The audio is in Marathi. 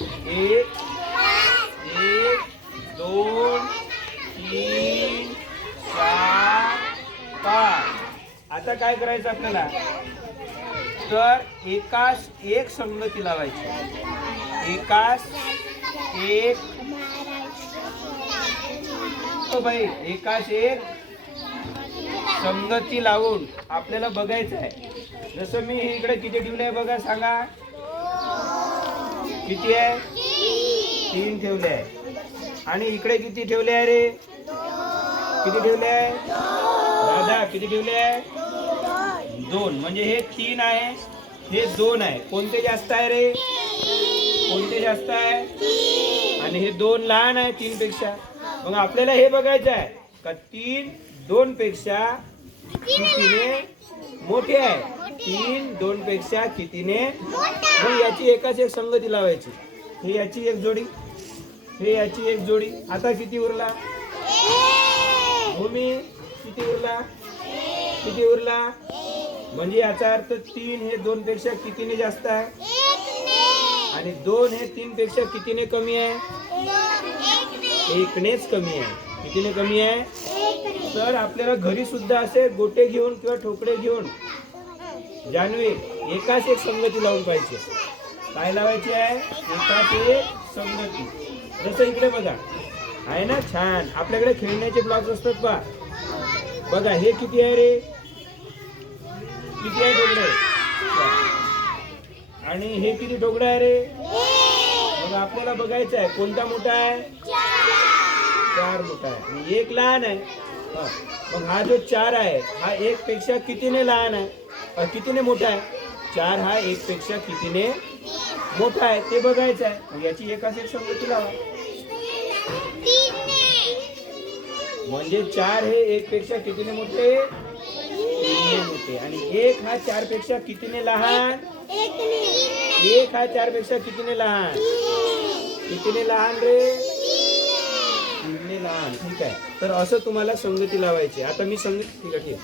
एक एक दोन तीन चार पाच. आता काय करायचं आपल्याला? तर एकास एक संगती लावायची. एकास एक. हो तो भाई एकास एक संगती लावून आपल्याला बघायचं आहे जसं मी इकडे किती ठेवलं आहे बघा सांगा. किती आहे? तीन ठेवले आहे. आणि इकडे किती ठेवले आहे रे? किती ठेवले आहे? दादा किती ठेवले आहे? दोन. म्हणजे हे तीन आहे हे दोन आहे. कोणते जास्त आहे रे? कोणते जास्त आहे? आणि हे दोन लहान आहे तीन पेक्षा मग आपल्याला हे बघायचं आहे का तीन दोन पेक्षा कितीने मोठे आहे? तीन दोन पेक्षा कितीने मग याची एकाच एक संगती लावायची. हे याची एक जोडी. हे याची एक जोडी. आता किती उरला? भूमी किती उरला? किती उरला? म्हणजे याचा अर्थ तीन हे दोन पेक्षा कितीने जास्त आहे? आणि दोन हे तीन पेक्षा कितीने कमी आहे? एकनेच कमी आहे. कितीने कमी आहे? तर आपल्याला घरी सुद्धा असे गोटे घेऊन किंवा ठोकळे घेऊन जानवी एकाच एक संगती लावून पाहिजे. काय लावायची आहे? एकाच एक संगती. जसं इकडे बघा. आहे ना? छान. आपल्याकडे खेळण्याचे ब्लॉक्स असतात पा बघा हे किती आहे रे? किती आहे ठोकळे आणि हे किती ठोकळे आहे रे? मग आपल्याला बघायचं आहे कोणता मोठा आहे? चार मोठा आहे. आणि एक लहान आहे. मग हा जो चार आहे हा एक पेक्षा कितीने लहान आहे? कितीने मोठा आहे? चार हा एक पेक्षा कितीने मोठा आहे? ते बघायचं आहे. याची एकाच एक संगती लावा म्हणजे चार हे एक पेक्षा कितीने मोठे? मोठे. आणि एक हा चारपेक्षा कितीने लहान? एक हा चारपेक्षा कितीने लहान? कितीने लहान रे? तीनने लहान. ठीक आहे. तर असं तुम्हाला संगती लावायची आता मी संगती ठीक आहे